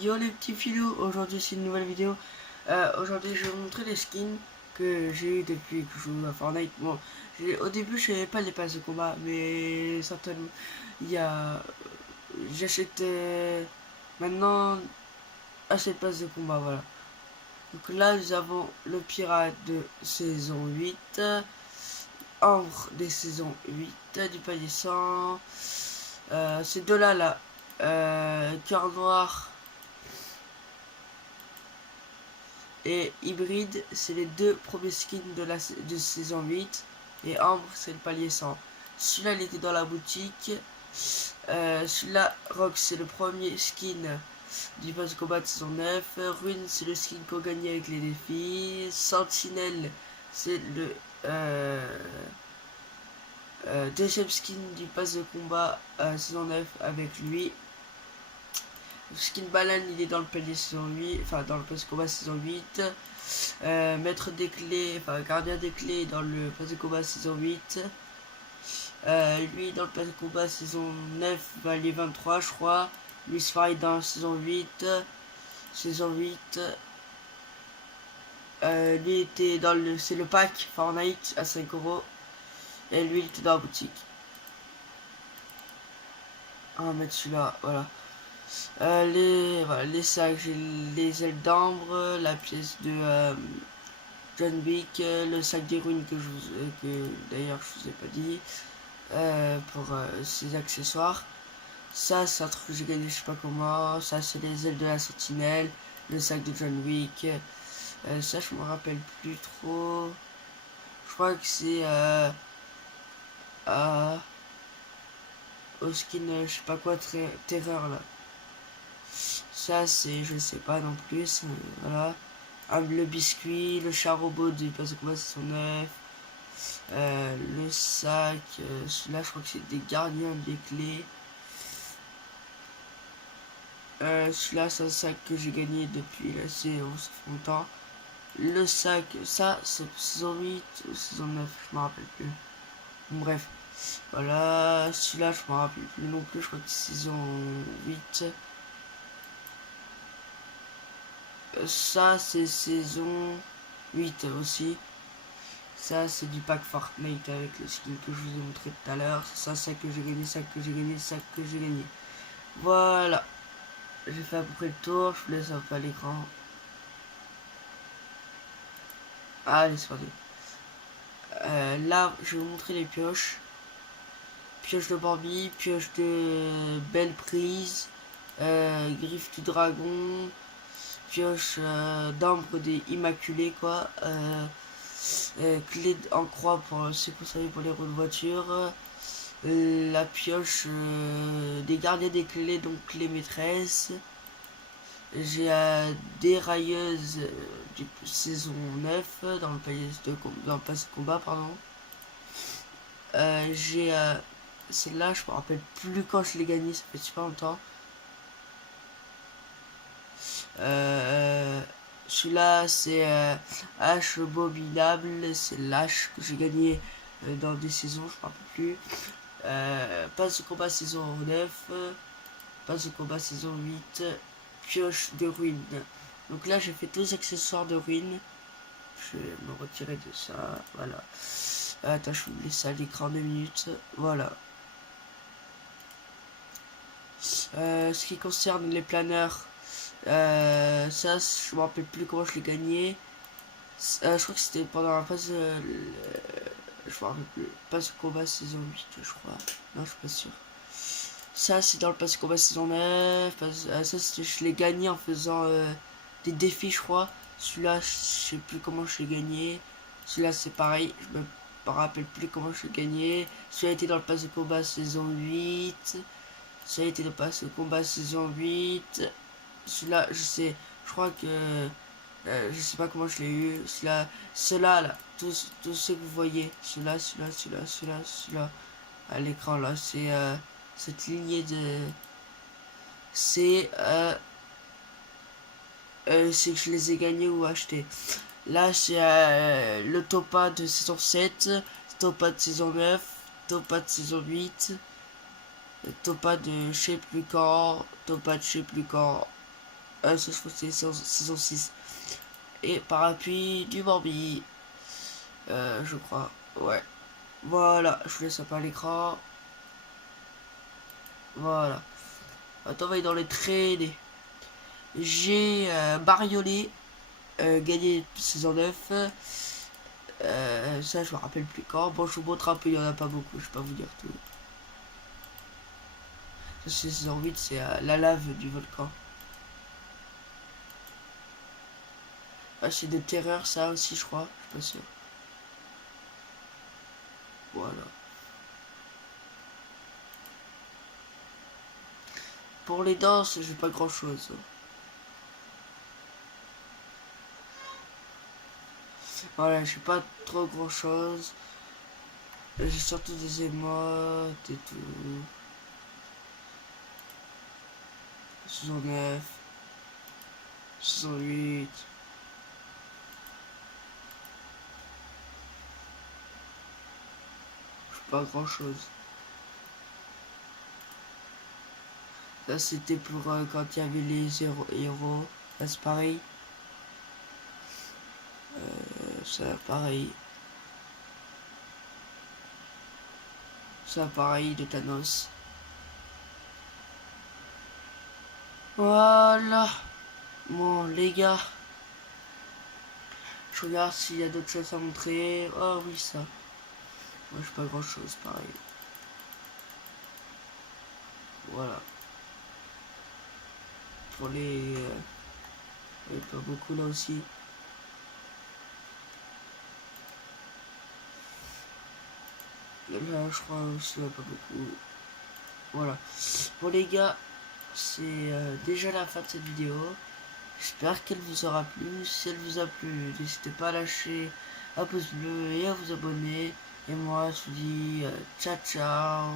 Yo les petits filous, aujourd'hui c'est une nouvelle vidéo. Aujourd'hui je vais vous montrer les skins que j'ai eu depuis que je joue à Fortnite. Bon, au début je savais pas les passes de combat, mais certainement il y a... J'achète maintenant assez de passes de combat, voilà. Donc là nous avons le pirate de saison 8, Ambre des saisons 8, du palier 100, ces deux-là là, cœur noir et hybride, c'est les deux premiers skins de saison 8. Et Ambre, c'est le palier 100. Celui-là, il était dans la boutique. Celui-là, Rock, c'est le premier skin du pass de combat de saison 9. Ruine, c'est le skin qu'on gagnait avec les défis. Sentinelle, c'est le deuxième skin du pass de combat saison 9 avec lui. Skin Balan, il est dans le palier saison 8, enfin dans le pass de combat saison 8. Maître des clés, enfin gardien des clés dans le pass de combat saison 8. Lui dans le pass de combat saison 9, palier 23 je crois. Lui c'est dans la saison 8. Saison 8. Lui était dans le. C'est le pack Fortnite à 5€. Et lui il était dans la boutique. On va mettre celui-là, voilà. Les sacs, j'ai les ailes d'ambre, la pièce de John Wick, le sac des ruines que d'ailleurs je vous ai pas dit, pour ses accessoires. Ça c'est un truc que j'ai gagné je sais pas comment. Ça c'est les ailes de la sentinelle, le sac de John Wick. Ça je me rappelle plus trop. Je crois que c'est au skin je sais pas quoi terreur là. Ça c'est je sais pas non plus. Voilà. Le biscuit, le chat robot du pass de combat saison 9, le sac, celui-là je crois que c'est des gardiens des clés. Celui-là c'est un sac que j'ai gagné depuis la saison, ça fait longtemps. Le sac, ça c'est saison 8 ou saison 9, je me rappelle plus. Bref, voilà, celui-là je me rappelle plus non plus, je crois que c'est saison 8. Ça c'est saison 8 aussi. Ça c'est du pack Fortnite avec le skin que je vous ai montré tout à l'heure. Ça que j'ai gagné, ça que j'ai gagné, ça que j'ai gagné. Voilà. J'ai fait à peu près le tour, je vous laisse un peu à l'écran. Allez c'est parti. Là je vais vous montrer les pioches. Pioche de Bambi, pioche de Belle Prise, griffe du dragon, pioche d'ambre des Immaculés quoi. Clé en croix pour c'est pour servir pour les roues de voiture. La pioche des gardiens des clés, donc clé maîtresse. J'ai dérailleuse du saison 9 dans le palier dans le pass de combat pardon. J'ai celle-là je me rappelle plus quand je l'ai gagné, ça fait super longtemps. Celui-là c'est hache bobinable, c'est l'hache que j'ai gagné dans des saisons, je ne me rappelle plus. Passe de combat saison 9, passe de combat saison 8, pioche de ruine. Donc là j'ai fait tous les accessoires de ruine. Je vais me retirer de ça, voilà. Attends, je vais laisser à l'écran 2 minutes, voilà. Ce qui concerne les planeurs, ça je me rappelle plus comment je l'ai gagné. Je crois que c'était pendant un passe je me rappelle plus, passe de combat saison 8 je crois, non je suis pas sûr. Ça c'est dans le passe de combat saison 9, ça je l'ai gagné en faisant des défis je crois. Celui-là je sais plus comment je l'ai gagné. Celui-là c'est pareil, je me rappelle plus comment je l'ai gagné. Celui-là était dans le passe de combat saison 8. Ça a été le pass de combat saison 8. Celui-là, je crois que je sais pas comment je l'ai eu. Ceux-là, là, tous ceux que vous voyez, celui-là, à l'écran là, c'est cette lignée de. C'est que je les ai gagnés ou achetés. Là, c'est le Topa de saison 7, Topa de saison 9, Topa de saison 8. Topa de je sais plus quand, Topa de je sais plus quand. Ça, je crois que c'est saison 6. Et parapluie du Bambi. Je crois. Ouais. Voilà, je vous laisse un peu à l'écran. Voilà. Attends, on va aller dans les traînées. J'ai bariolé, gagné saison 9. Ça, je me rappelle plus quand. Bon, je vous montre un peu, il y en a pas beaucoup, je vais pas vous dire tout. Ça, c'est saison 8, c'est la lave du volcan. Ah, c'est des terreurs, ça aussi, je crois. Je suis pas sûr. Voilà. Pour les danses, j'ai pas grand chose. Voilà, j'ai pas trop grand chose. J'ai surtout des émotes et tout. Saison 9. Saison 8. J'ai pas grand chose. Là, c'était pour quand il y avait les héros. Là, c'est pareil. Ça, pareil. Ça, pareil de Thanos. Voilà. Bon, les gars. Je regarde s'il y a d'autres choses à montrer. Oh oui, ça. Moi, j'ai pas grand chose, pareil. Voilà. Pour les... il y a pas beaucoup là aussi. Là, je crois aussi, il y a pas beaucoup. Voilà. Bon, les gars, c'est déjà la fin de cette vidéo. J'espère qu'elle vous aura plu. Si elle vous a plu, n'hésitez pas à lâcher un pouce bleu et à vous abonner. Et moi, je vous dis ciao ciao.